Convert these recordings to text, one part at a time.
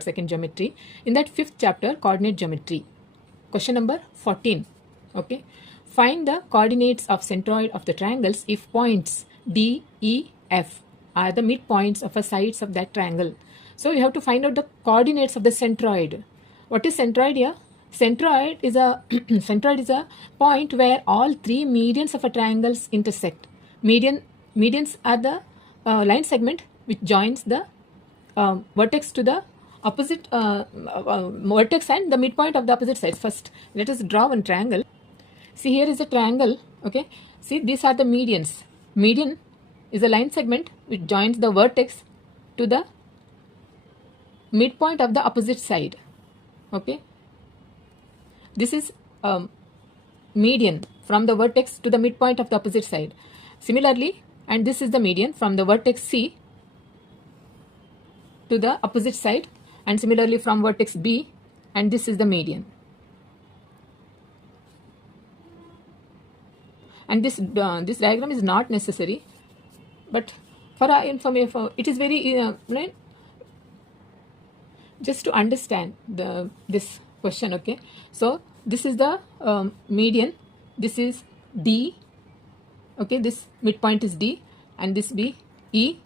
or second geometry. In that 5th chapter, coordinate geometry. Question number 14. Okay. Find the coordinates of centroid of the triangles if points D, E, F are the midpoints of the sides of that triangle. So you have to find out the coordinates of the centroid. What is centroid here? Centroid is a centroid is a point where all three medians of a triangles intersect. Medians are the line segment which joins the vertex to the opposite vertex and the midpoint of the opposite sides. First, let us draw one triangle. See, here is a triangle. Okay. See, these are the medians. Median is a line segment which joins the vertex to the midpoint of the opposite side. Okay. This is median from the vertex to the midpoint of the opposite side. Similarly, and this is the median from the vertex C to the opposite side, and similarly from vertex B, and this is the median. And this diagram is not necessary, but for our information, it is very right? Just to understand this question. Okay, so this is the median. This is D. Okay, this midpoint is D, and this be E,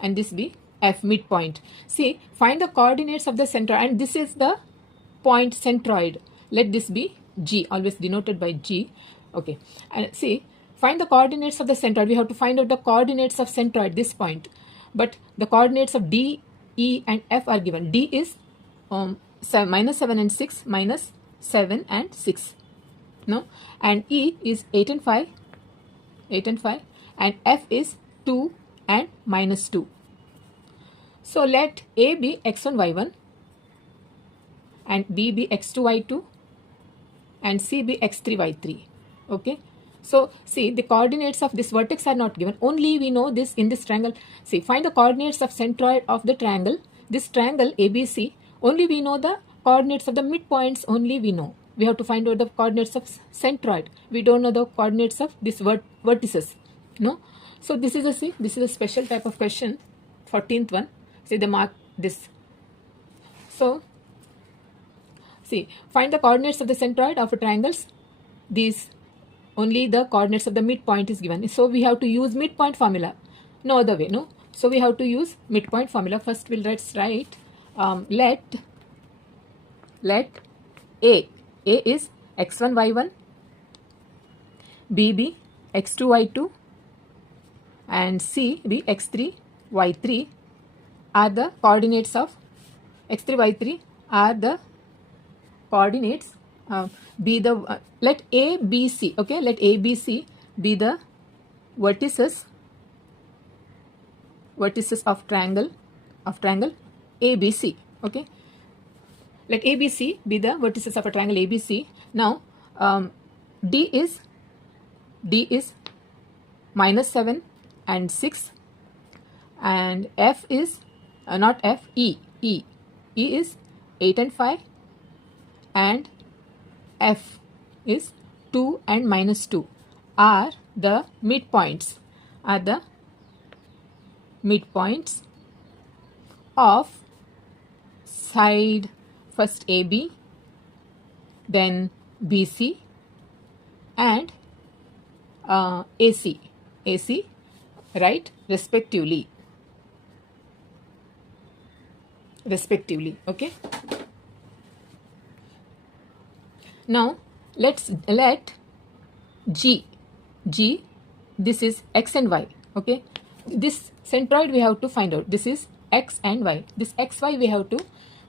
and this be F, midpoint. See, find the coordinates of the centroid, and this is the point centroid. Let this be G, always denoted by G. Okay, and see, find the coordinates of the centroid. We have to find out the coordinates of centroid, this point. But the coordinates of D, E, and F are given. D is minus 7 and 6, minus 7 and 6. No, and E is 8 and 5, 8 and 5, and F is 2 and minus 2. So let A be x1, y1, and B be x2, y2, and C be x3, y3. Okay. So see, the coordinates of this vertex are not given. Only we know this in this triangle. See, find the coordinates of centroid of the triangle. This triangle ABC, only we know the coordinates of the midpoints, only we know. We have to find out the coordinates of centroid. We don't know the coordinates of this vertices. No. So this is a special type of question, 14th one. See, they mark this. So see, find the coordinates of the centroid of triangles. These only the coordinates of the midpoint is given. So we have to use midpoint formula. No other way. No. So we have to use midpoint formula. First, we'll write let A is x1, y1, B be x2, y2, and C be x3, y3 are the coordinates of x3, y3 are the coordinates. Be the let A, B, C. Okay, let A, B, C be the vertices of triangle ABC. Okay, let ABC be the vertices of a triangle ABC. Now D is minus 7 and 6, and F is not F, E is 8 and 5, and F is 2 and minus 2 are the midpoints, of side, first AB, then BC, and AC, right, respectively. Okay. Now let G, this is x and y. Okay, this centroid we have to find out. This is x and y. This xy we have to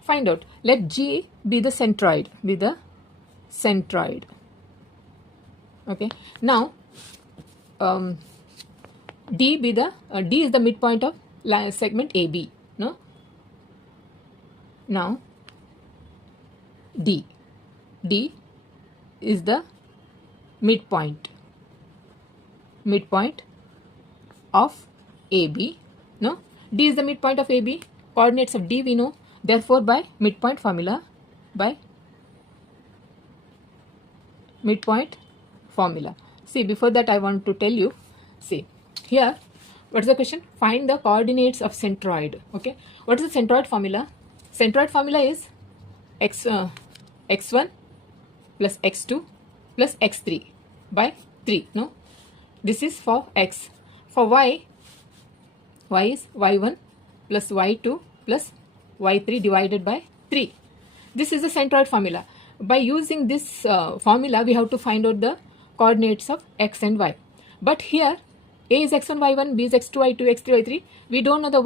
find out. Let G be the centroid. Okay. Now D is the midpoint of segment AB. No. Now D is the midpoint of AB. No, D is the midpoint of AB. Coordinates of D we know. Therefore, by midpoint formula, See, before that I want to tell you. See, here, what is the question? Find the coordinates of centroid. Okay, what is the centroid formula? centroid formula is x1 plus x2 plus x3 by 3. No, this is for x. For y is y1 plus y2 plus y3 divided by 3. This is the centroid formula. By using this formula, we have to find out the coordinates of x and y. But here, a is x1, y1, b is x2, y2, x3, y3. We don't know the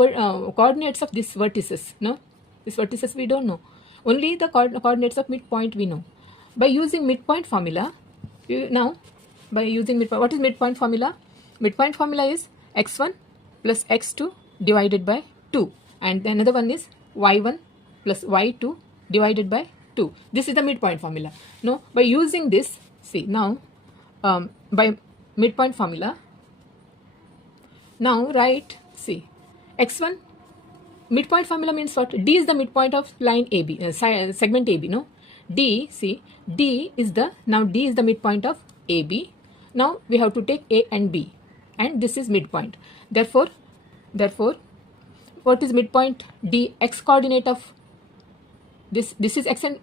coordinates of these vertices. No, these vertices we don't know. Only the coordinates of midpoint we know. By using midpoint formula, what is midpoint formula? Midpoint formula is x1 plus x2 divided by 2. And the another one is y1 plus y2 divided by 2. This is the midpoint formula. No, by using this, see now, by midpoint formula, now write, see, x1, midpoint formula means what? D is the midpoint of line AB, segment AB, no? D, see, D is the midpoint of AB. Now we have to take A and B, and this is midpoint. Therefore, what is midpoint? D, x coordinate of this is x and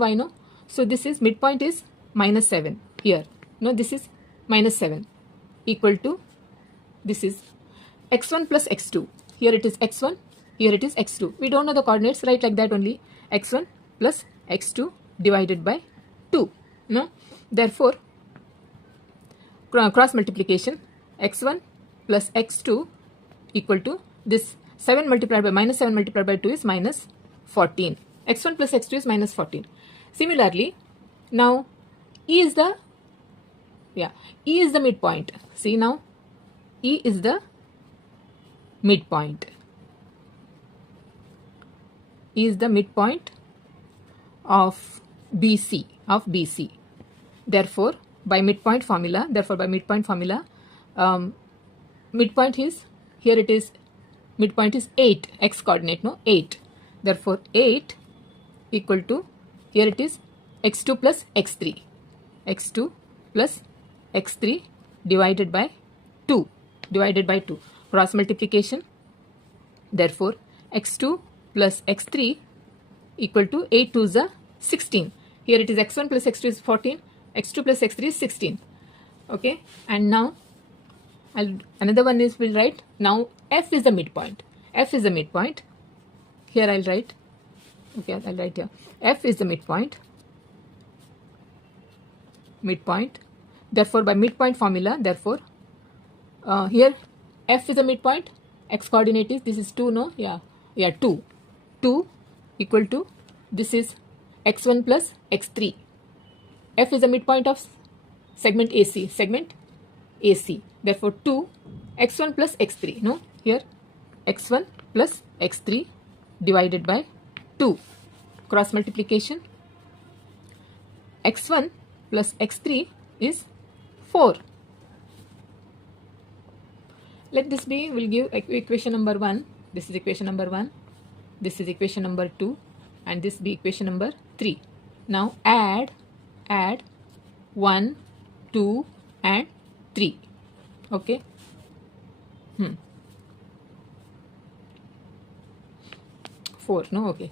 y, no? So this is midpoint is minus 7 here. No, this is minus 7 equal to, this is x1 plus x2. Here it is x1, here it is x2. We don't know the coordinates, write like that only. x1 plus x2 divided by 2. No? Therefore, cross multiplication, x1 plus x2 equal to this 7 multiplied by minus 7 multiplied by 2 is minus 14. x1 plus x2 is minus 14. Similarly, now E is the midpoint. See now, E is the midpoint. E is the midpoint of BC. Therefore, by midpoint formula, midpoint is, here it is, midpoint is 8, x coordinate, no, 8. Therefore, 8 equal to, here it is x2 plus x3. x2 plus x3 divided by 2. Cross multiplication. Therefore, x2 plus x3 equal to 8 to the 16. Here it is x1 plus x2 is 14. x2 plus x3 is 16. Okay. And now, another one is, we'll write, now F is the midpoint. Here I'll write, okay, I'll write here. F is the midpoint. Therefore, by midpoint formula, here F is the midpoint. X coordinate is, this is 2, no? Yeah, 2. 2 equal to, this is x1 plus x3. F is the midpoint of segment AC. Therefore, 2 x1 plus x3. No, here x1 plus x3 divided by 2. Cross multiplication. x1 plus x3 is 4. Let this be, we'll give equation number 1. This is equation number 1. This is equation number 2. And this be equation number 3. Now add 1, 2 and 3. Okay. 4, no, okay.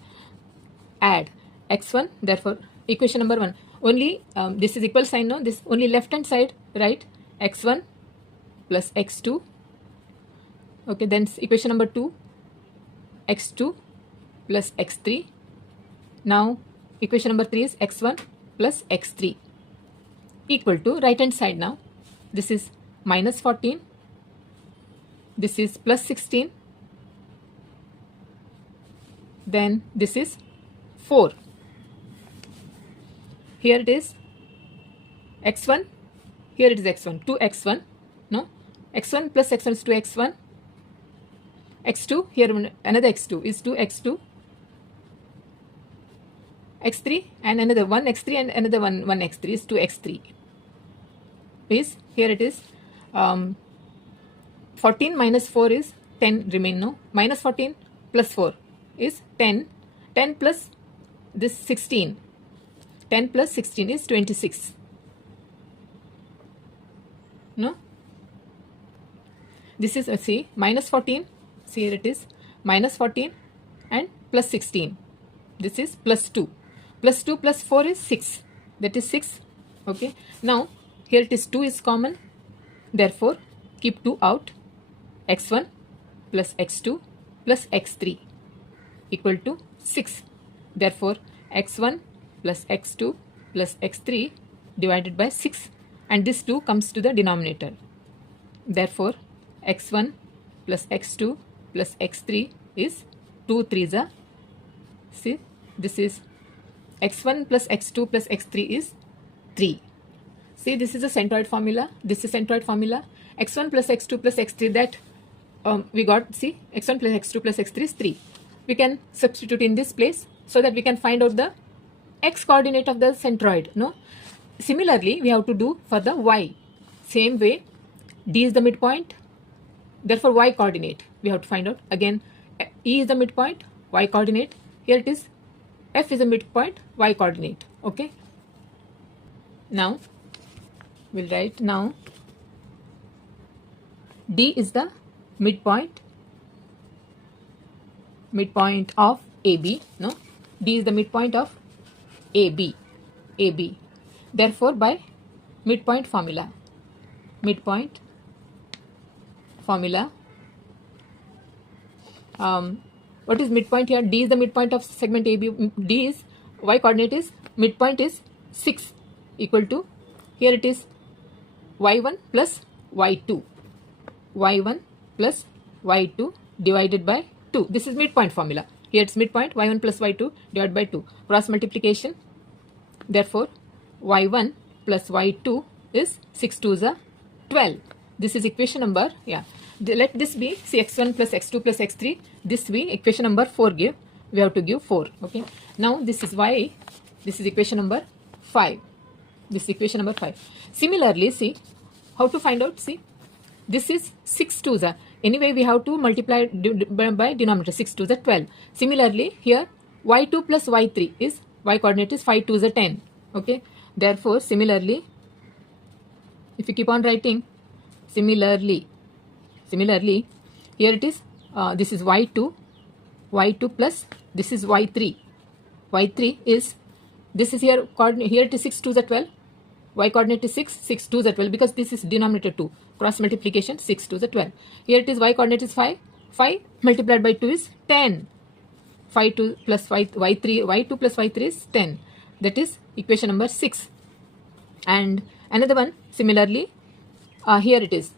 Add x1, therefore equation number 1. Only this is equal sign, no? This only left hand side, right? x1 plus x2. Okay, then equation number 2, x2 plus x3. Now equation number 3 is x1 plus x3 equal to, right hand side now, this is minus 14, this is plus 16, then this is 4. Here it is x1, here it is x1, 2x1, no? x1 plus x1 is 2x1, x2, here another x2 is 2x2, x3 and another 1x3 and another 1x3 is 2x3. Is, here it is 14 minus 4 is 10 remain, no? Minus 14 plus 4 is 10. 10 plus this 16. 10 plus 16 is 26. No? This is, see, minus 14. See, here it is minus 14 and plus 16. This is plus 2. Plus 2 plus 4 is 6. That is 6. Okay. Now here it is 2 is common. Therefore keep 2 out. X1 plus x2 plus x3 equal to 6. Therefore x1 plus x2 plus x3 divided by 6, and this 2 comes to the denominator. Therefore x1 plus x2 plus x3 is 2 3s are, see, this is x1 plus x2 plus x3 is 3. See, this is a centroid formula. This is centroid formula. X1 plus x2 plus x3, that we got, see, x1 plus x2 plus x3 is 3. We can substitute in this place so that we can find out the x coordinate of the centroid. No. Similarly, we have to do for the y. Same way, D is the midpoint. Therefore, y coordinate we have to find out. Again, E is the midpoint, y coordinate. Here it is, F is the midpoint, y coordinate. Okay. Now, we'll write now D is the midpoint of AB. No, D is the midpoint of AB. Therefore, by midpoint formula, what is midpoint here? D is the midpoint of segment AB. D is, y coordinate is, midpoint is 6 equal to, here it is y1 plus y2. y1 plus y2 divided by 2. This is midpoint formula. Here it's midpoint, y1 plus y2 divided by 2. Cross multiplication. Therefore, y1 plus y2 is 6 2s are 12. This is equation number, let this be, see, x1 plus x2 plus x3. This be equation number 4 give. We have to give 4. Okay. Now, this is y. This is equation number 5. This is equation number 5. Similarly, see, how to find out? See, this is 6 2s are. Anyway, we have to multiply by denominator. 6 2s are 12. Similarly, here y2 plus y3 is, y coordinate is 5 2s are 10. Okay. Therefore, similarly, if you keep on writing, similarly, here it is, this is y2 plus, this is y3. y3 is, this is here coordinate, here it is 6 2s are 12. Y coordinate is 6 2s are 12, because this is denominator 2. Cross multiplication, 6 2s are 12. Here it is, y coordinate is 5. 5 multiplied by 2 is 10. 5 2 plus y2 plus y3 is 10. That is equation number 6. And another one, similarly, here it is,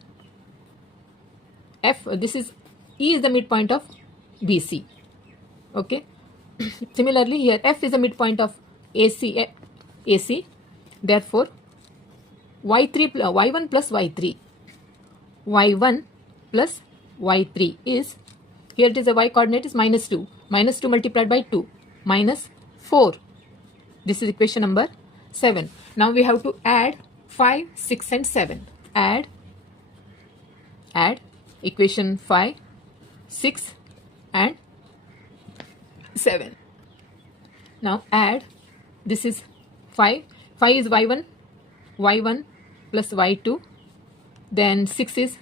F, this is, E is the midpoint of BC. Okay. Similarly, here F is the midpoint of AC. Therefore, y1 plus y3 is, here it is, the y coordinate is minus 2. Minus 2 multiplied by 2, minus 4. This is equation number 7. Now we have to add 5, 6 and 7. Add equation 5, 6 and 7. Now add, this is 5. 5 is y1 plus y2. Then 6 is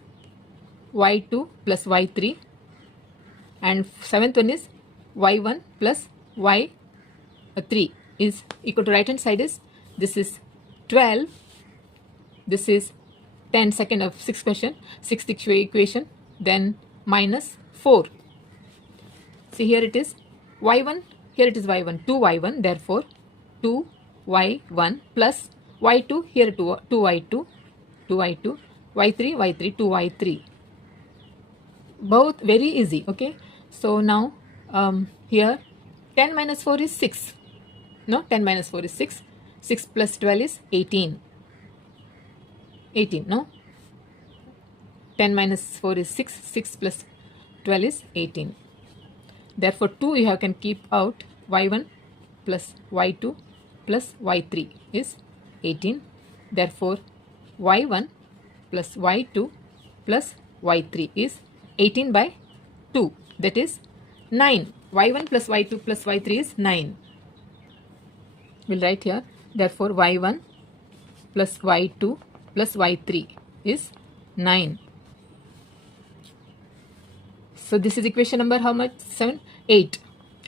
y2 plus y3. And 7th one is y1 plus y3 is equal to, right hand side is, this is 12. This is 10 second of 6th question, 6th equation, then minus 4. See, here it is y1, here it is y1, 2y1, therefore 2y1 plus y2, here 2y2, y3, 2y3. Both very easy. Okay. So now here 10 minus 4 is 6. No, 10 minus 4 is 6. 6 plus 12 is 18. 18, no? 10 minus 4 is 6. 6 plus 12 is 18. Therefore, 2 you can keep out. y1 plus y2 plus y3 is 18. Therefore, y1 plus y2 plus y3 is 18 by 2. That is 9. y1 plus y2 plus y3 is 9. We'll write here. Therefore, y1 plus y2 plus y3 is 9. So this is equation number how much? 7? 8.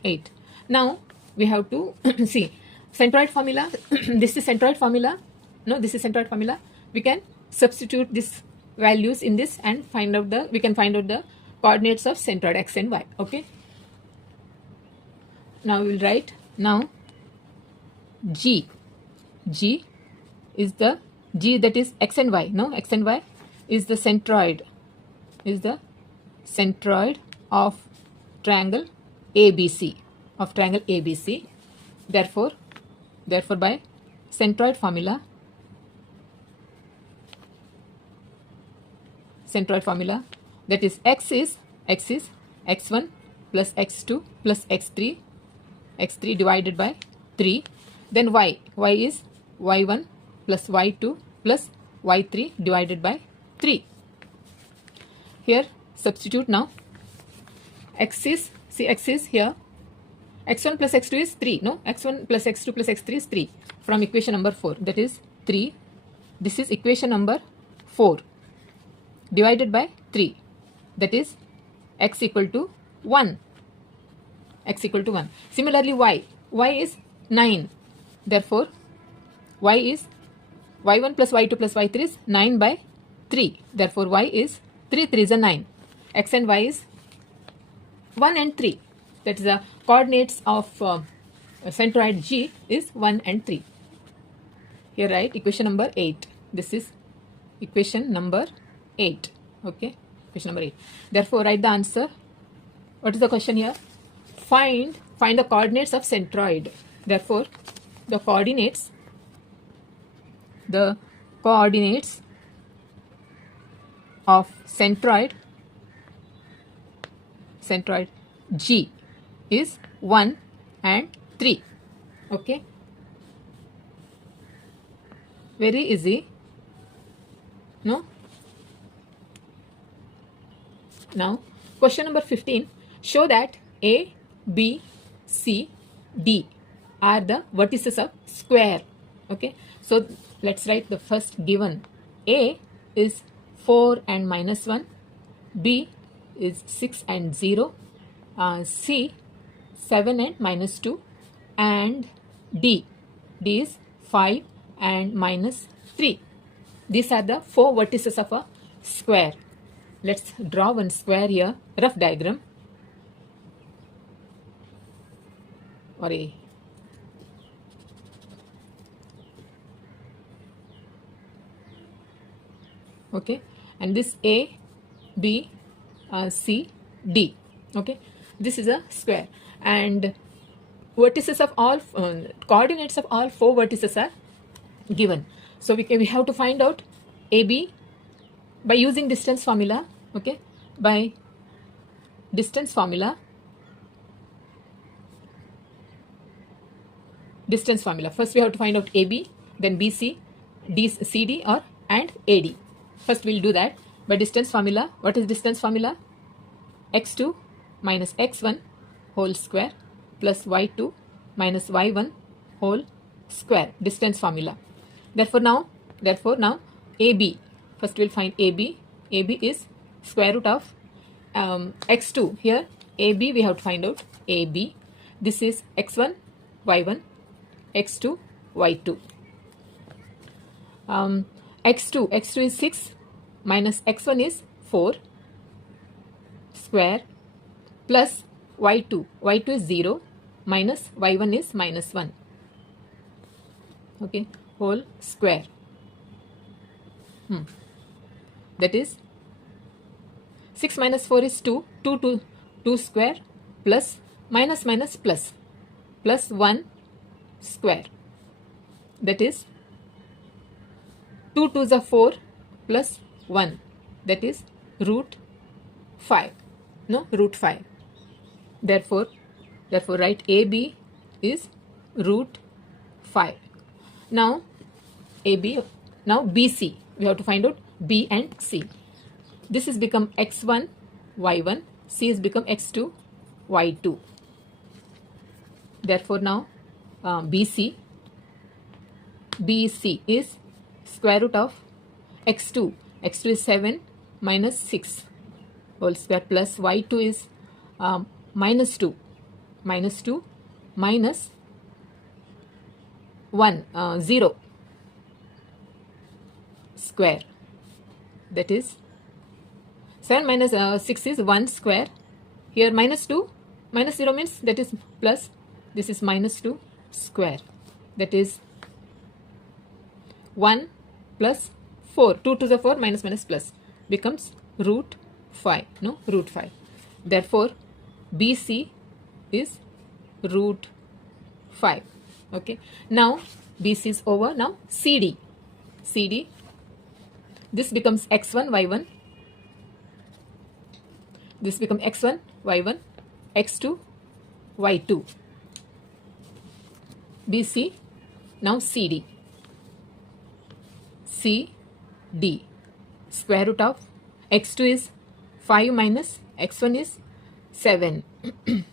8. Now we have to see centroid formula. This is centroid formula. No, this is centroid formula. We can substitute these values in this and find out the, we can find out the coordinates of centroid x and y. Okay. Now we will write, now G is the G, that is x and y. No, x and y is the centroid of triangle ABC, Therefore by centroid formula, that is x is x1 plus x2 plus x3 divided by 3. Then y is y1 plus y2 plus y3 divided by 3. Here substitute now. X is here. X1 plus x2 is 3. No, x1 plus x2 plus x3 is 3 from equation number 4. That is 3. This is equation number 4 divided by 3. That is x equal to 1. Similarly, y is 9. Therefore, y is y1 plus y2 plus y3 is 9 by 3. Therefore, y is 3 is a 9. X and y is 1 and 3. That is the coordinates of centroid G is 1 and 3. Here write equation number 8. This is equation number 8. Okay, equation number 8. Therefore, write the answer. What is the question here? Find the coordinates of centroid. Therefore, the coordinates of centroid G is 1 and 3. Okay, very easy. No. Now question number 15. Show that A, B, C, D are the vertices of square. Okay, so let's write the first given. A is 4 and minus 1, B is 6 and 0, C 7 and minus 2, and D is 5 and minus 3. These are the 4 vertices of a square. Let's draw one square here, rough diagram. Okay, and this A, B, C, D. Okay, this is a square, and vertices of all coordinates of all 4 vertices are given. So we have to find out AB by using distance formula. Okay, by distance formula. First we have to find out AB, then BC, CD or and AD. First we'll do that by distance formula. What is distance formula? X2 minus X1 whole square plus Y2 minus Y1 whole square. Distance formula. Therefore now AB. First we'll find AB. AB is square root of X2. Here AB we have to find out AB. This is X1 Y1 X2 Y2. X2 is 6 minus X1 is 4 square plus Y2 is 0 minus Y1 is minus 1. Okay, whole square. That is 6 minus 4 is 2 square plus minus plus 1 square. That is 2 2s are 4 plus 1. That is root 5. No, root 5. Therefore write AB is root 5. Now AB. Now BC. We have to find out B and C. This is become X1 Y1. C is become X2 Y2. Therefore now BC is square root of X2. X2 is 7 minus 6 whole square plus Y2 is minus 2 minus 2 minus 1 0 square, that is 7 minus 6 is 1 square. Here minus 2 minus 0 means that is plus, this is minus 2 square, that is 1 plus 4, 2 to the 4 minus minus plus becomes root 5, no, root 5. Therefore BC is root 5. Okay, now BC is over. Now CD, this becomes x1 y1, this becomes x1 y1, x2 y2. BC, now CD, square root of x2 is 5 minus x1 is 7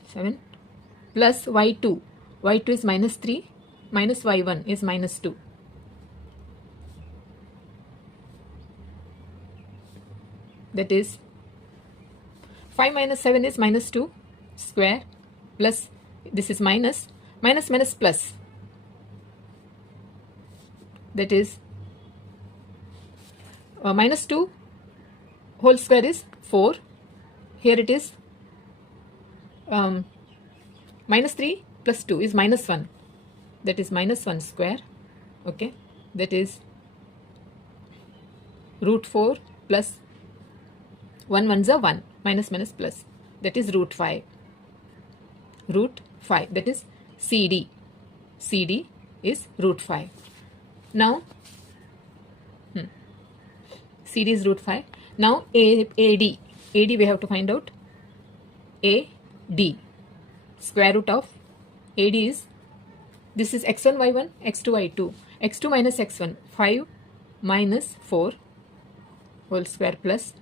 7 plus y2 is minus 3 minus y1 is minus 2. That is 5 minus 7 is minus 2 square plus, this is minus minus plus, that is minus 2 whole square is 4. Here it is minus 3 plus 2 is minus 1, that is minus 1 square. Okay, that is root 4 plus 1 1s are 1 minus minus plus, that is root 5. That is CD is root 5. Now CD is root 5. Now AD we have to find out. AD, square root of AD is, this is x1 y1 x2 y2, x2 minus x1 5 minus 4 whole square plus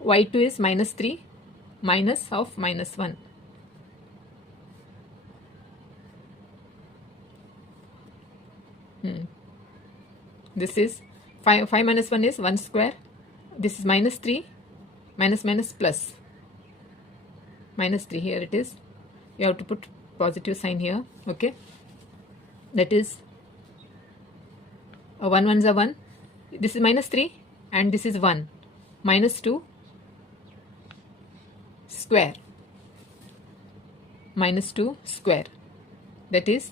y2 is minus 3 minus of minus 1. This is 5 minus 1 is 1 square, this is minus 3 minus minus plus minus 3, here it is, you have to put positive sign here. Okay, that is 1 1s are 1, this is minus 3 and this is 1, minus 2 square, minus 2 square, that is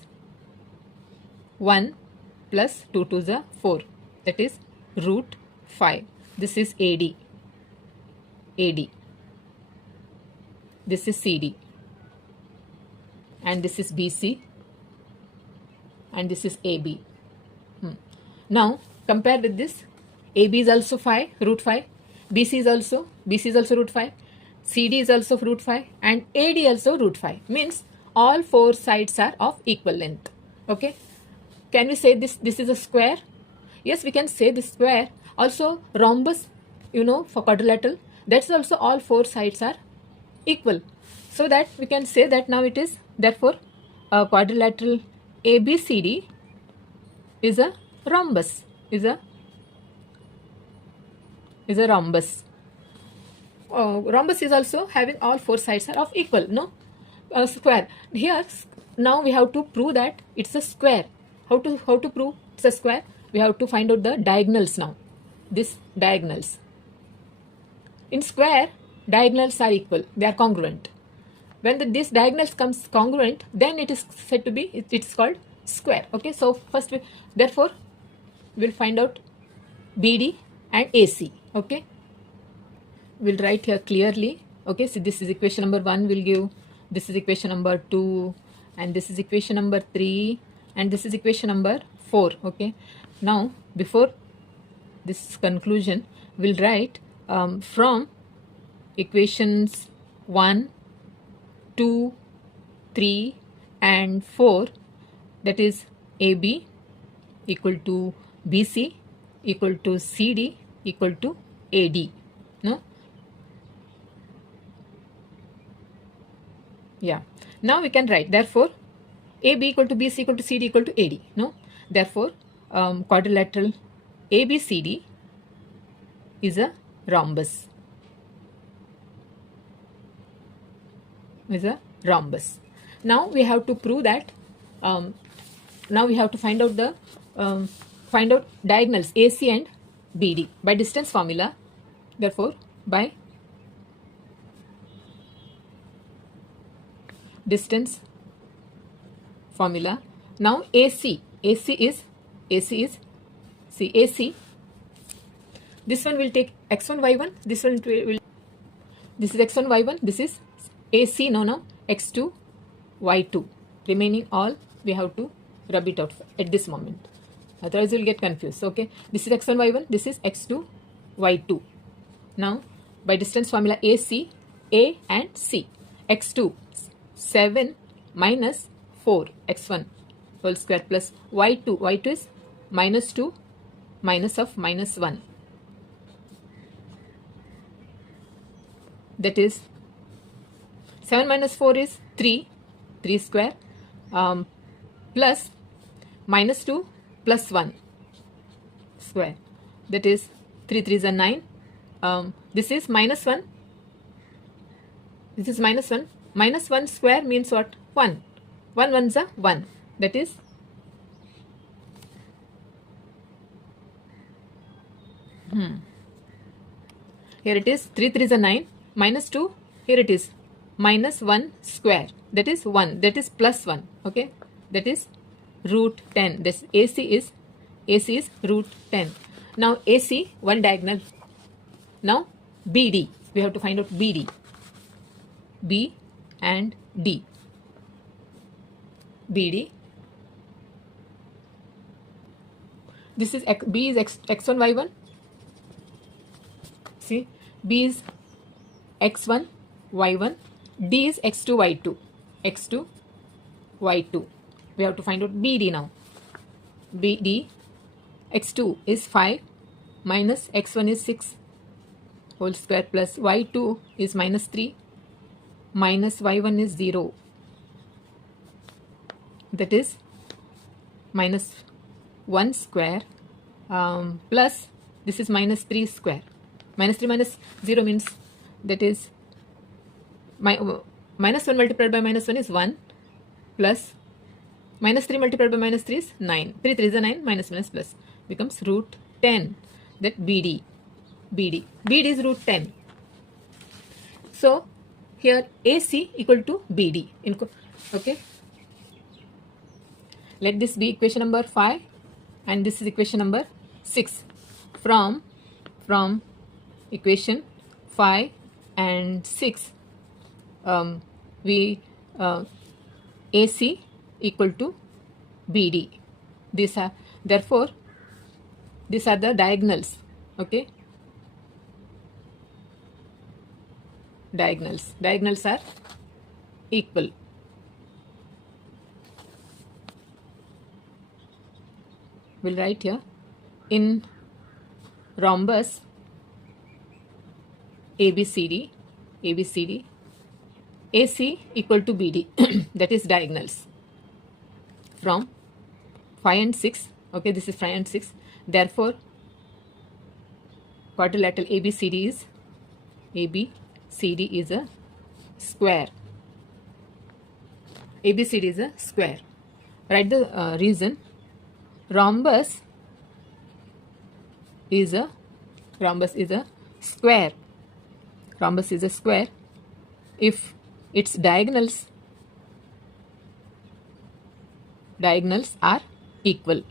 1 plus 2 to the 4, that is root 5. This is AD, this is CD, and this is BC, and this is AB. Now compare with this. AB is also 5, root 5, BC is also root 5, CD is also root 5, and AD also root 5, means all 4 sides are of equal length. Okay, can we say this is a square? Yes, we can say this square. Also rhombus, for quadrilateral, that's also all 4 sides are equal, so that we can say that now it is, therefore a quadrilateral ABCD is a rhombus, is a rhombus. Rhombus is also having all 4 sides are of equal, square. Here now we have to prove that it's a square. How to prove it's a square? We have to find out the diagonals now. This diagonals. In square, diagonals are equal, they are congruent. When this diagonals comes congruent, then it is said to be, it's called square. Okay, so first therefore we'll find out BD and AC. Okay, we'll write here clearly. Okay, so this is equation number 1 will give, this is equation number 2, and this is equation number 3, and this is equation number 4. Okay, now before this conclusion, we'll write from equations 1, 2, 3 and 4, that is AB equal to BC equal to CD equal to AD. No? Yeah. Now we can write, therefore AB equal to BC equal to CD equal to AD. No? Therefore quadrilateral ABCD is a rhombus. Is a rhombus. Now we have to prove that. Now we have to find out the diagonals AC and BD by distance formula. Therefore, by distance formula. Now AC is see AC. This one will take x1 y1. This one will. This is x1 y1. This is AC. Now x2 y2. Remaining all we have to rub it out at this moment. Otherwise you will get confused. Okay. This is x1 y1. This is x2 y2. Now by distance formula AC, A and C. x2 7 minus 4 x1 whole square plus y2 is minus 2 minus of minus 1. That is 7 minus 4 is 3 square plus minus 2 plus 1 square. That is 3 3s are 9. This is minus 1. This is minus 1. Minus 1 square means what? 1. 1 ones are 1. That is here it is 3 3s are 9. Minus 2, here it is minus 1 square, that is 1, that is plus 1, okay, that is root 10. This AC is root 10. Now AC, one diagonal. Now BD, we have to find out BD. B and D. BD. This is B is x1 y1. See, B is x1 y1, D is x2 y2. X2 y2. We have to find out BD now. BD, x2 is 5 minus x1 is 6 whole square plus y2 is minus 3 minus y1 is 0. That is minus 1 square plus this is minus 3 square. Minus 3 minus 0 means that is minus 1 multiplied by minus 1 is 1 plus minus 3 multiplied by minus 3 is 9. 3 3 is 9, minus 1 is plus. Becomes root 10. That BD is root 10. So here AC equal to BD. Okay. Let this be equation number 5 and this is equation number 6. From equation 5 and 6 we AC equal to BD. Therefore these are the diagonals. Okay, diagonals are equal. We'll write here in rhombus ABCD AC equal to BD that is diagonals from 5 and 6. Okay, this is 5 and 6. Therefore quadrilateral ABCD is a square. ABCD is a square. Write the reason. Rhombus is a square. Rhombus is a square if its diagonals are equal.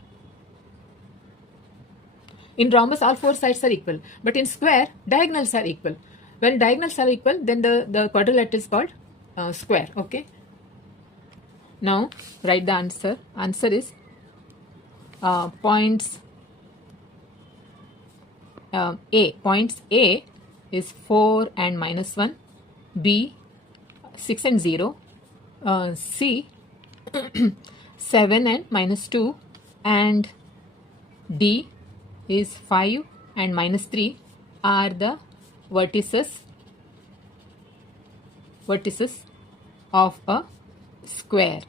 In rhombus all four sides are equal, but in square diagonals are equal. When diagonals are equal, then the quadrilateral is called square. Okay. Now write the answer. Answer is points A. Points A is 4 and minus 1. B 6 and 0. C 7 and minus 2. And D is 5 and minus 3 are the vertices of a square.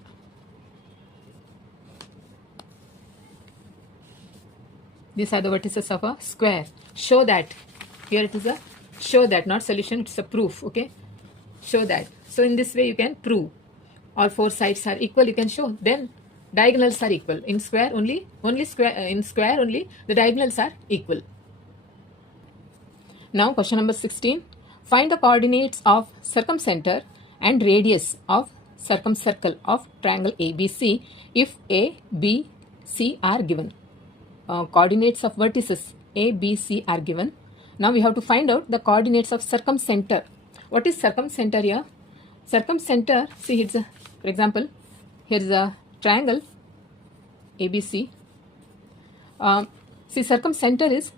These are the vertices of a square. Show that. Here it is a show that, not solution, it's a proof. Okay, show that. So in this way you can prove or 4 sides are equal, you can show, then diagonals are equal. In square only the diagonals are equal. Now question number 16. Find the coordinates of circumcenter and radius of circumcircle of triangle ABC if A, B, C are given. Coordinates of vertices A, B, C are given. Now we have to find out the coordinates of circumcenter. What is circumcenter here? Circumcenter, see, it's a, for example, here is a triangle ABC. See, circumcenter is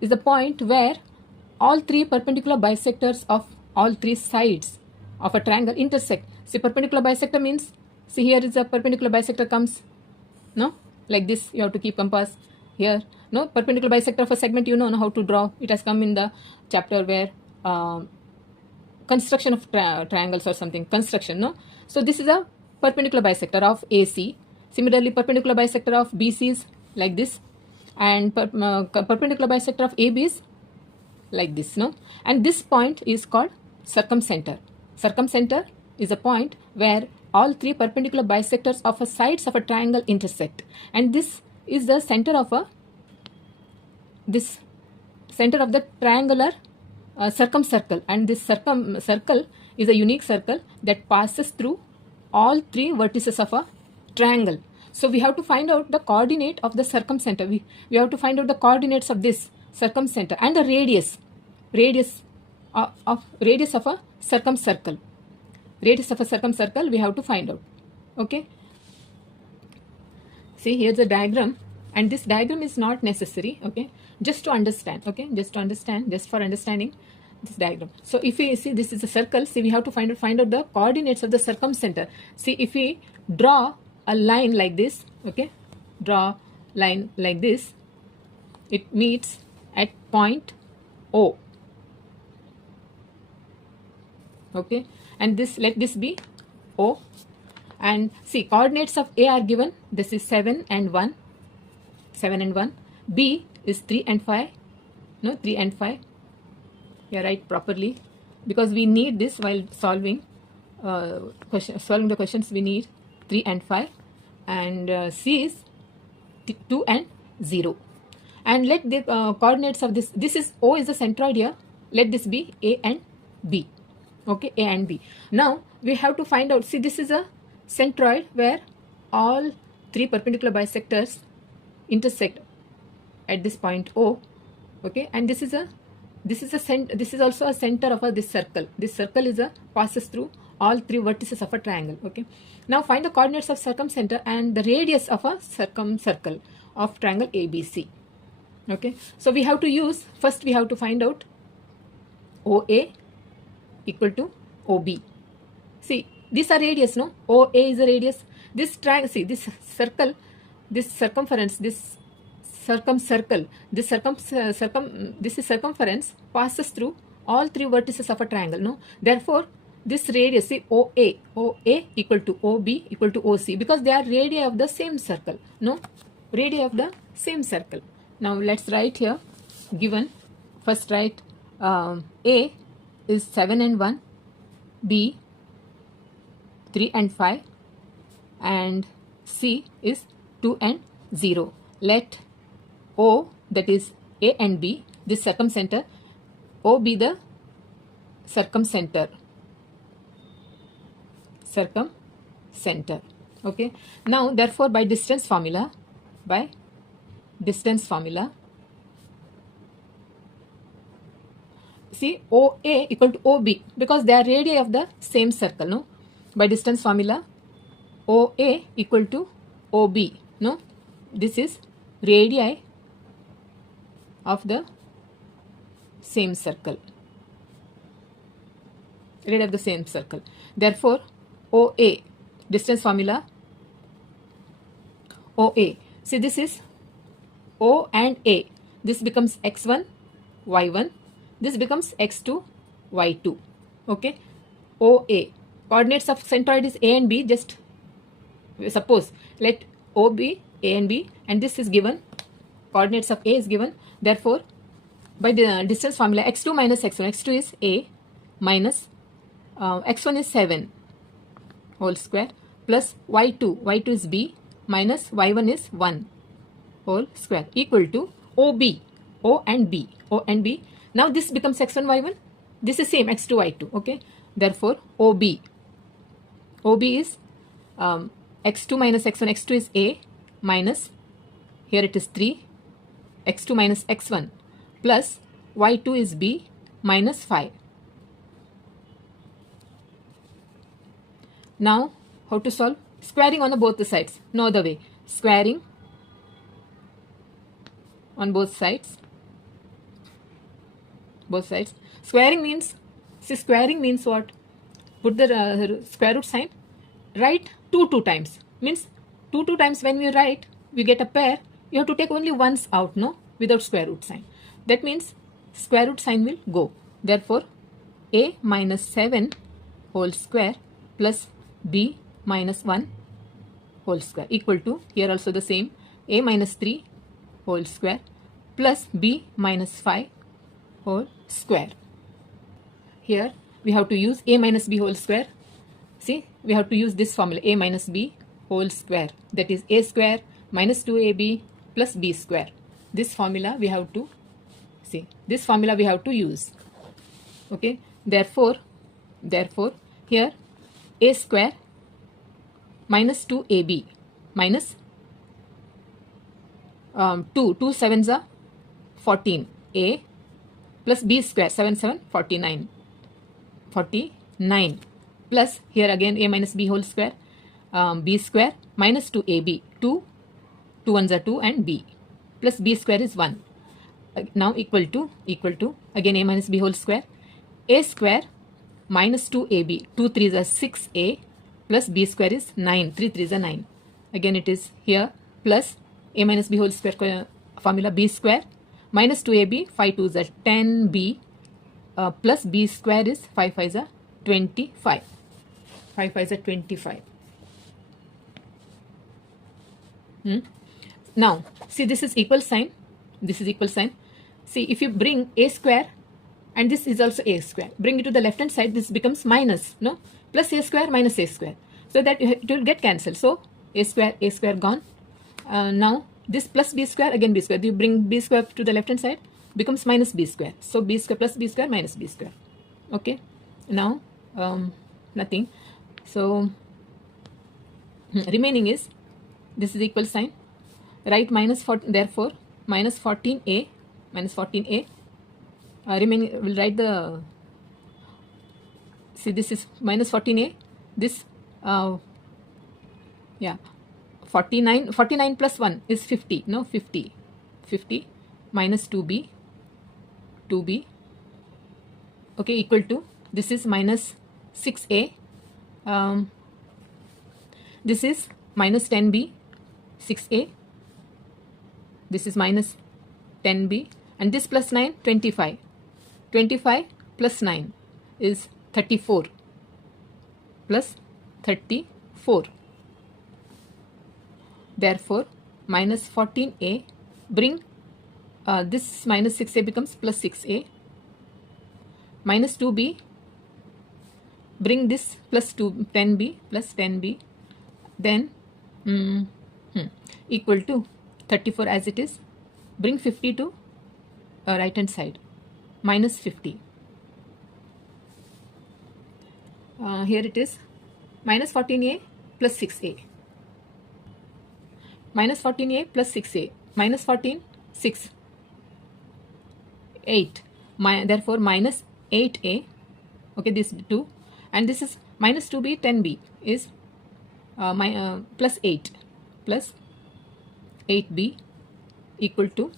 the point where all 3 perpendicular bisectors of all 3 sides of a triangle intersect. See, perpendicular bisector means, see, here is a perpendicular bisector comes, no, like this. You have to keep compass here. No, perpendicular bisector of a segment, you know how to draw. It has come in the chapter where construction of triangles or something, construction, no. So this is a perpendicular bisector of AC. Similarly, perpendicular bisector of BC is like this, and perpendicular bisector of AB is like this, no. And this point is called circumcenter. Circumcenter is a point where all 3 perpendicular bisectors of a sides of a triangle intersect, and this is the center of the triangular circumcircle, and this circle is a unique circle that passes through all 3 vertices of a triangle. So we have to find out the coordinate of the circumcenter. We have to find out the coordinates of this circumcenter and the radius of a circumcircle. Radius of a circumcircle we have to find out. Okay. See, here's a diagram, and this diagram is not necessary. Okay, just to understand. Okay, just for understanding this diagram. So if we see this is a circle, see, we have to find out the coordinates of the circumcenter. See, if we draw a line like this, okay, draw line like this, it meets at point O. Okay, and this, let this be O, and see, coordinates of A are given. This is 7 and 1. B is 3 and 5. No, 3 and 5. Yeah, write properly, because we need this while solving solving the questions. We need 3 and 5, and C is 2 and 0. And let the coordinates of this is O is the centroid here. Let this be A and B. Okay, A and B. Now we have to find out. See, this is a centroid where all 3 perpendicular bisectors intersect at this point O. Okay, and this is also a center of this circle. This circle is passes through all 3 vertices of a triangle. Okay, now find the coordinates of circumcenter and the radius of a circumcircle of triangle ABC. Okay, so we have to use, first we have to find out OA equal to OB. See, these are radius, no? OA is the radius. This triangle, see, this circle, this circumference, this circumcircle, this is circumference passes through all 3 vertices of a triangle, no? Therefore, this radius, see, OA equal to OB equal to OC, because they are radii of the same circle, no? Radii of the same circle. Now let's write here, given, first write A is 7 and 1, B 3 and 5, and C is 2 and 0. Let O, that is A and B, this circumcenter, O be the circumcenter. Okay. Now therefore by distance formula, see, OA equal to OB, because they are radii of the same circle, no? By distance formula, OA equal to OB, no? This is radii of the same circle. Radii of the same circle. Therefore, OA, distance formula, OA. See, this is O and A. This becomes x1, y1. This becomes x2, y2. Okay. OA. Coordinates of centroid is A and B. Just suppose, let O be A and B, and this is given. Coordinates of A is given. Therefore, by the distance formula, x2 minus x1. x2 is A minus x1 is 7. whole square plus y2 is b minus y1 is 1 whole square equal to OB, O and B, O and B. Now this becomes x1, y1. This is same x2, y2. Okay. Therefore, OB is x2 minus x1. X2 is a minus, here it is 3, x2 minus x1 plus y2 is b minus 5. Now, how to solve? Squaring on both the sides. No other way. Squaring on both sides. Both sides. Squaring means, see, squaring means what? Put the square root sign. Write 2 times. Means 2 times when we write, we get a pair. You have to take only ones out, no? Without square root sign. That means square root sign will go. Therefore, a minus 7 whole square plus b minus 1 whole square equal to, here also the same, a minus 3 whole square plus b minus 5 whole square. Here we have to use a minus b whole square. See, we have to use this formula, a minus b whole square, that is a square minus 2ab plus b square. This formula we have to see, this formula we have to use. Okay, therefore here a square minus 2ab minus 2 7s are 14, a plus b square 7 7 49 plus here again a minus b whole square, b square minus 2ab, 2 1s are 2 and b plus b square is 1. Now equal to again a minus b whole square, a square minus 2ab, 2 3s are 6a plus b square is 9, 3 3s are 9. Again it is here plus a minus b whole square formula, b square minus 2ab, 5 2s are 10b plus b square is 5 5s are 25. 5 5s are 25. Now see, this is equal sign. This is equal sign. See, if you bring a square and this is also a square, bring it to the left hand side, this becomes minus, no, plus a square minus a square, so that it will get cancelled. So a square gone. Now this plus b square, again b square, you bring b square to the left hand side, becomes minus b square. So b square plus b square minus b square. Okay, now nothing. So remaining is, this is equal sign, write minus 14, therefore minus 14a, remaining, we'll write the, see, this is minus 14a, this 49 plus 1 is 50, no, 50 minus 2b, okay, equal to, this is minus 6a, this is minus 10b, 6a, this is minus 10b, and this plus 9, 25 plus 9 is 34 plus 34. Therefore minus 14a, bring this minus 6a becomes plus 6a, minus 2b, bring this plus 10b plus 10b, then equal to 34 as it is, bring 50 to right hand side, minus 50. Here it is minus 14a plus 6a, minus 14a plus 6a, minus 14, 6, 8, therefore minus 8a, okay, this 2, and this is minus 2b, 10b is plus 8 plus 8b equal to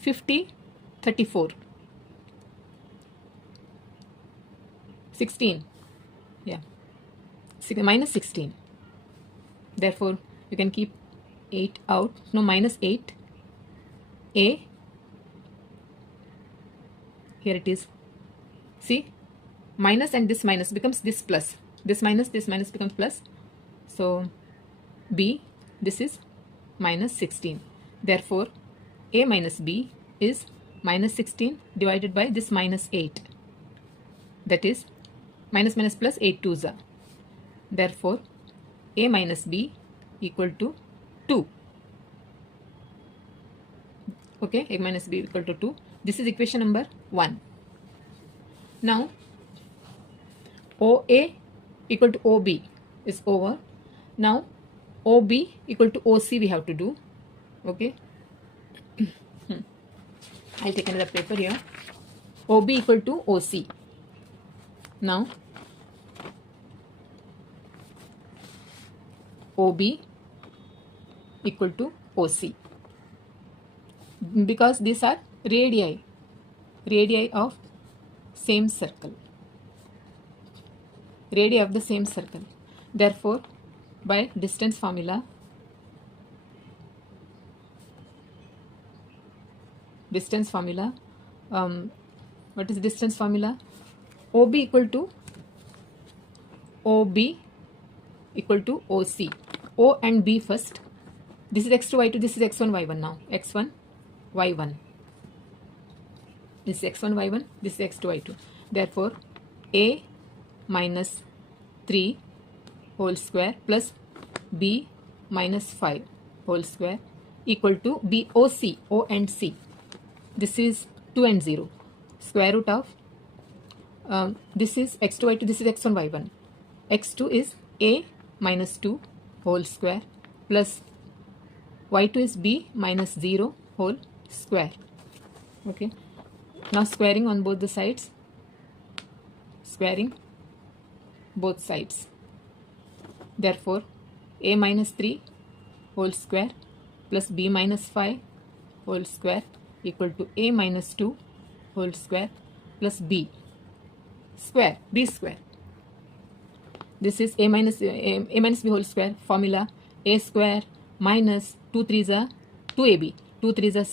50, 34, 16, yeah, minus 16. Therefore you can keep 8 out, no, minus 8 a, here it is, see, minus and this minus becomes this plus, this minus becomes plus, so b, this is minus 16. Therefore a minus b is minus 16 divided by this minus 8, that is minus minus plus 8 2s are. Therefore a minus b equal to 2. Okay, a minus b equal to 2. This is equation number 1. Now OA equal to OB is over. Now OB equal to OC we have to do. Okay. I'll take another paper here. OB equal to OC. Now OB equal to OC. Because these are radii of same circle. Radii of the same circle. Therefore, by distance formula, what is distance formula? OB equal to OC. O and B first. This is x2, y2, this is x1, y1 now. x1, y1. This is x1, y1, this is x2, y2. Therefore, A minus 3 whole square plus B minus 5 whole square equal to BOC, O and C. This is 2 and 0. Square root of, this is x2, y2, this is x1, y1. x2 is A minus 2 whole square plus y2 is b minus 0 whole square. Okay. Now squaring on both the sides. Squaring both sides. Therefore, a minus 3 whole square plus b minus 5 whole square equal to a minus 2 whole square plus b square. This is a minus b whole square formula. A square minus 2 3s are 2ab. 2 3s are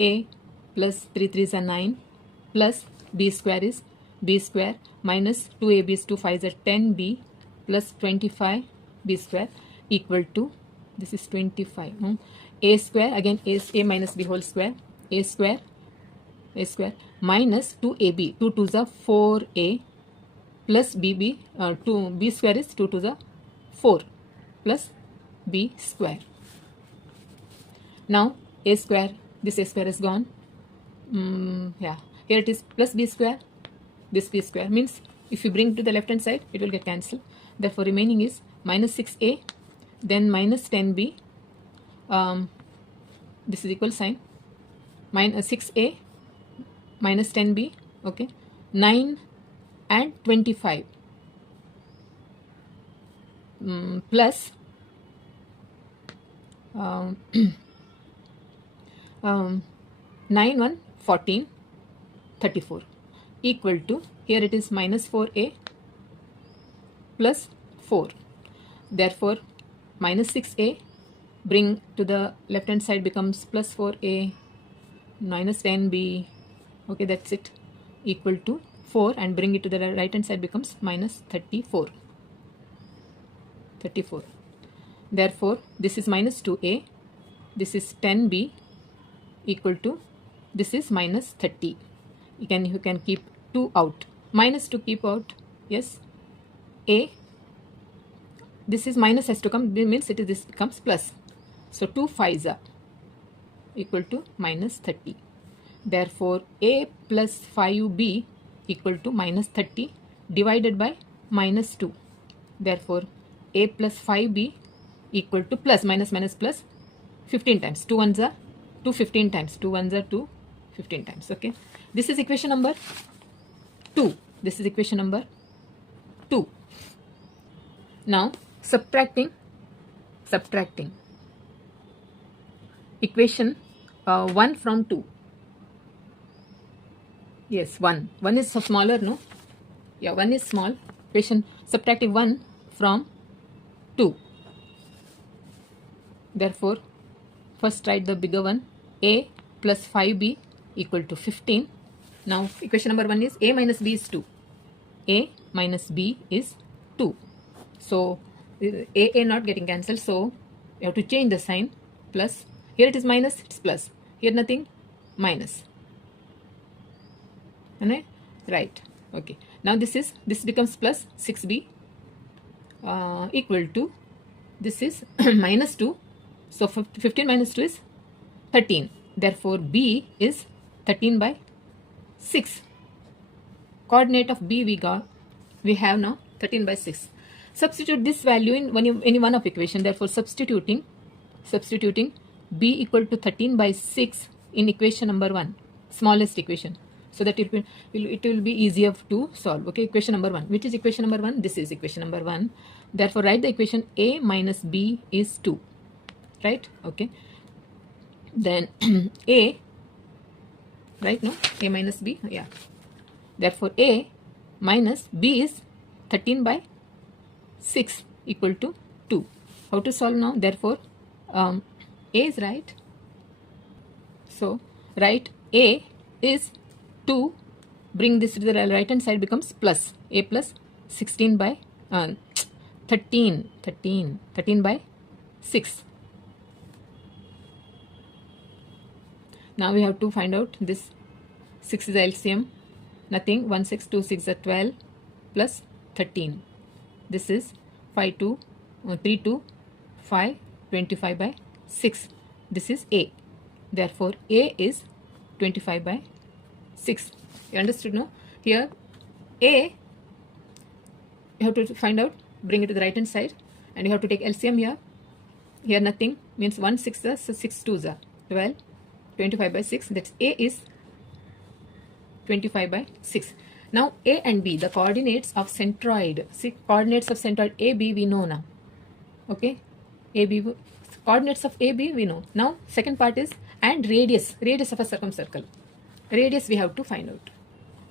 6a plus 3 3s are 9 plus b square is b square minus 2ab is 2 5s are 10b plus 25 b square equal to, this is 25. A square, again a minus b whole square. A square minus 2ab. 2 2s are 4a plus b square is 2 2s are 4 plus b square. Now a square, this a square is gone. Here it is plus b square. This b square means if you bring to the left hand side, it will get cancelled. Therefore, remaining is minus 6a, then minus 10b. This is equal sign. Minus 6a minus 10b. Okay, 9 and 25 plus 9 1 14 34 equal to, here it is minus 4a plus 4. Therefore, minus 6a bring to the left hand side becomes plus 4a minus 10b. Okay, that's it, equal to 4, and bring it to the right hand side becomes minus 34. Therefore, this is minus 2a, this is 10b equal to, this is minus 30. You can keep 2 out, minus 2 keep out. Yes, a, this is minus has to come, means it is, this becomes plus. So 2 5s are equal to minus 30. Therefore, a plus 5b equal to minus 30 divided by minus 2. Therefore, a plus 5b equal to plus minus plus 15 times. 2 1s are 2 15 times. 2 1s are 2 15 times. Okay. This is equation number 2. This is equation number 2. Now, subtracting equation 1 from 2. Yes, 1 is smaller, no? Yeah, 1 is small. Equation subtracting 1 from 2. Therefore, first write the bigger one. A plus 5b equal to 15. Now, equation number 1 is a minus b is 2. A minus b is 2. So, a not getting cancelled. So, you have to change the sign. Plus. Here it is minus, it's plus. Here nothing, minus. Right. Okay. Now this becomes plus 6b equal to this is minus 2. So 15 minus 2 is 13. Therefore, B is 13 by 6. Coordinate of B we have now 13 by 6. Substitute this value in any one of equation. Therefore, substituting B equal to 13 by 6 in equation number 1, smallest equation, so that it will be easier to solve. Okay, equation number 1. Which is equation number 1? This is equation number 1. Therefore, write the equation A minus B is 2. Right? Okay. Then A, right? No, A minus B. Yeah. Therefore, A minus B is 13 by 6 equal to 2. How to solve now? Therefore, A is right. So, write A is 2. Bring this to the right hand side, becomes plus. A plus 16 by 13 by 6. Now we have to find out this. 6 is LCM. Nothing. 1 6 2 6 are 12 plus 13. This is 5 2 3 2 5 25 by 6. This is A. Therefore, A is 25 by 6. You understood, no? Here, A, you have to find out, bring it to the right hand side, and you have to take LCM here. Here nothing, means 1 6 is, so 6 2s are 12, 25 by 6. That's A is 25 by 6. Now, A and B, the coordinates of centroid. See, coordinates of centroid AB we know now. Okay, AB, coordinates of AB we know. Now, second part is, and radius of a circumcircle. Radius we have to find out.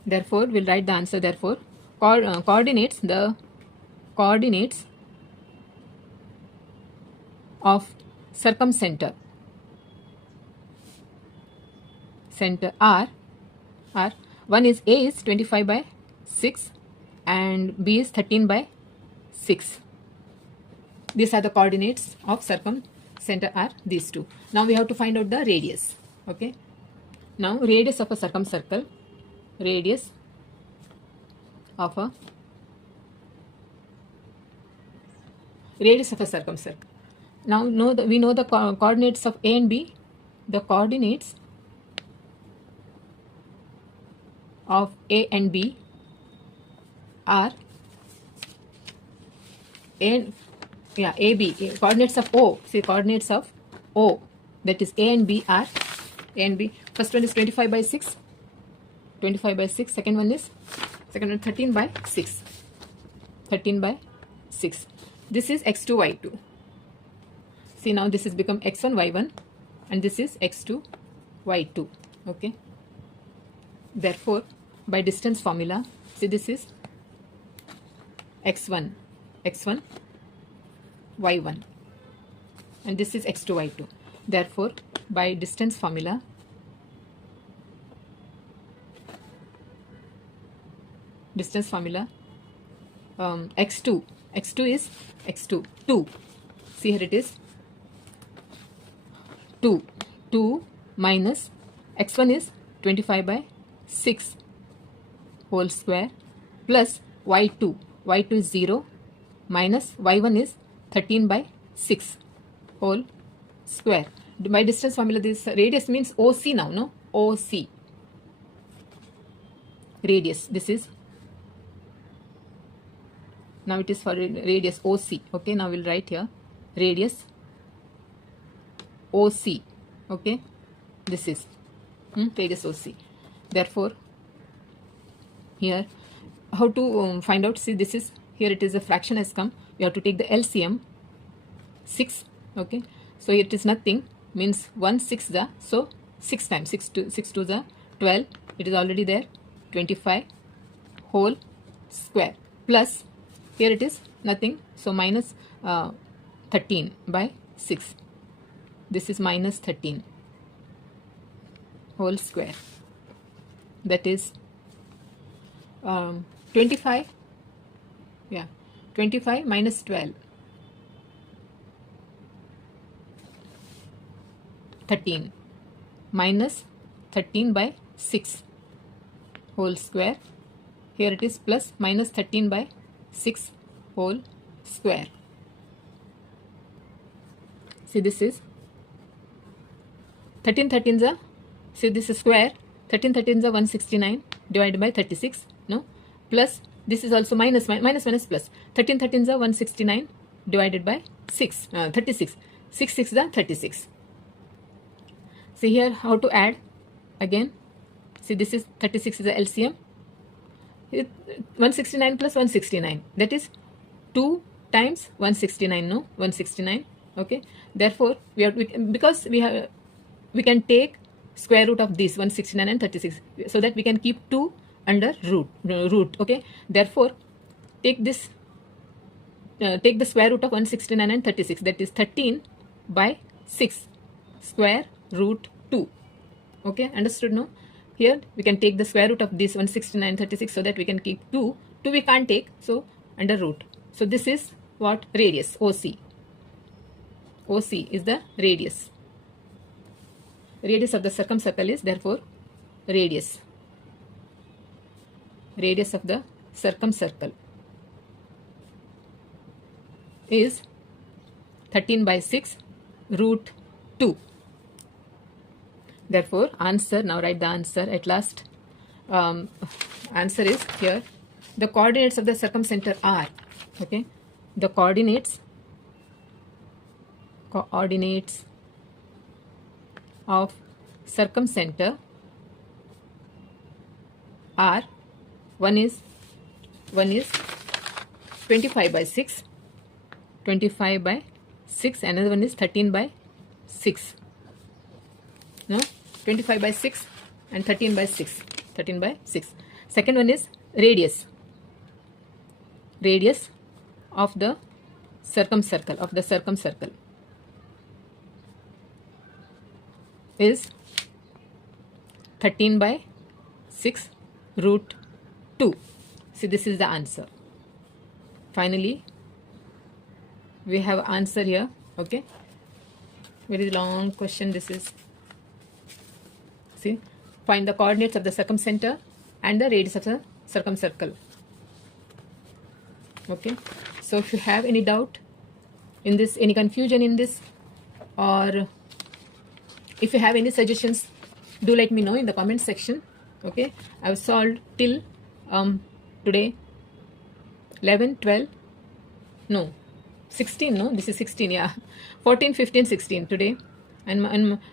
Therefore, we'll write the answer. Therefore, coordinates, the coordinates of circumcenter are, one is A is 25 by 6 and B is 13 by 6. These are the coordinates of circumcenter are these two. Now we have to find out the radius. Okay. Now radius of a circumcircle, radius of a circumcircle. Now we know the coordinates of A and B. The coordinates of A and B are AB. Coordinates of O. See, coordinates of O, that is A and B are A and B. First one is 25 by 6. 25 by 6. Second one 13 by 6. 13 by 6. This is x2, y2. See, now this is become x1, y1, and this is x2, y2. Okay. Therefore, by distance formula, see, this is x1, y1, and this is x2, y2. Therefore, by distance formula, x2 is x2, 2. See, here it is 2 minus x1 is 25 by 6 whole square plus y2 is 0 minus y1 is 13 by 6 whole square. By distance formula, this radius means OC now, no? OC. Radius. This is, now it is for radius OC. Okay, now we'll write here radius OC. Okay, this is radius OC. Therefore, here, how to find out? See, this is, here it is a fraction has come. You have to take the LCM 6. Okay, so it is nothing, means 1 6 the, so 6 times 6 to the 12. It is already there, 25 whole square plus, here it is nothing, so minus 13 by 6. This is minus 13 whole square. That is 25. Yeah, 25 minus 12. 13 minus 13 by 6 whole square. Here it is plus minus 13 by 6 whole square. see this is 13 13s are, see this is square, 13 13s are 169 divided by 36, no, plus this is also minus plus, 13 13s are 169 divided by 36, 6 6 are 36. See here how to add again. See this is 36 is the LCM. 169 plus 169, that is 2 times 169, no, 169. Okay, therefore because we can take square root of this 169 and 36, so that we can keep 2 under root. Okay, therefore take this take the square root of 169 and 36, that is 13 by 6 square root 2. Okay, understood? No, here we can take the square root of this 169 and 36, so that we can keep 2 we can't take, so under root. So this is what? Radius, OC is the radius of the circumcircle is therefore radius of the circumcircle is 13 by 6 root 2. Therefore answer, now write the answer at last. Answer is here, the coordinates of the circumcenter are, okay, the coordinates of circumcenter are, one is 25 by 6, another one is 13 by 6, no, 25 by 6 and 13 by 6. Second one is radius of the circumcircle is 13 by 6 root 2. See, this is the answer. Finally we have answer here. Okay, very long question this is. See, find the coordinates of the circumcenter and the radius of the circumcircle. Okay, so if you have any doubt in this, any confusion in this, or if you have any suggestions, do let me know in the comment section. Okay, I have solved till today 11 12 no 16, no, this is 16, yeah, 14 15 16 today, and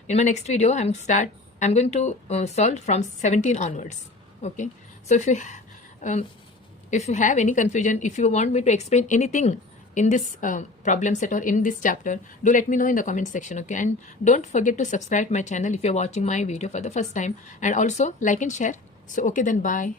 in my next video I'm going to solve from 17 onwards. Okay, so if you have any confusion, if you want me to explain anything in this problem set or in this chapter, do let me know in the comment section. Okay, and don't forget to subscribe my channel if you're watching my video for the first time, and also like and share. So okay, then bye.